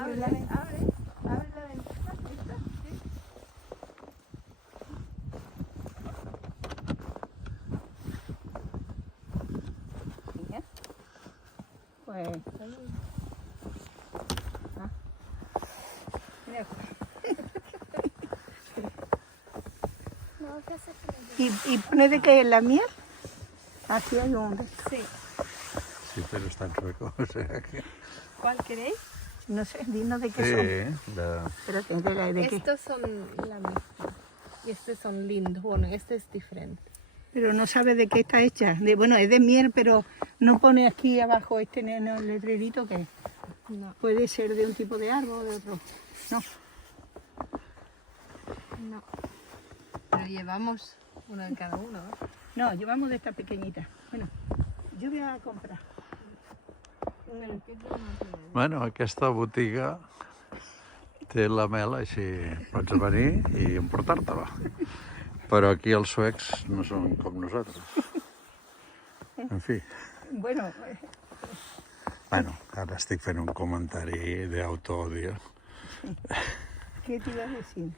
Abre la ventana. Abre la ventana. Ahí está, sí. Mira. Pues. Ah. Mira. ¿Y pone de qué es la miel? Aquí hay un de estos. Sí. Sí, pero está en sueco, o sea que... ¿Cuál queréis? No sé, dinos de qué son. Espérate, ¿de qué? Estos son la misma. Y estos son lindos. Bueno, este es diferente. Pero no sabe de qué está hecha. Bueno, es de miel, pero no pone aquí abajo este neno el letrerito que No, puede ser de un tipo de árbol o de otro. No. no. Pero llevamos uno de cada uno, ¿no? No, llevamos de esta pequeñita. Bueno, yo voy a comprar. Pero ¿qué forma tiene? Bueno, aquesta botiga té la mel així, pots venir i emportar-te-la. Però aquí els suecs no són com nosaltres. En fi. Bueno, Bueno, ara estic fent un comentari d'autoodio. ¿qué te iba a decir?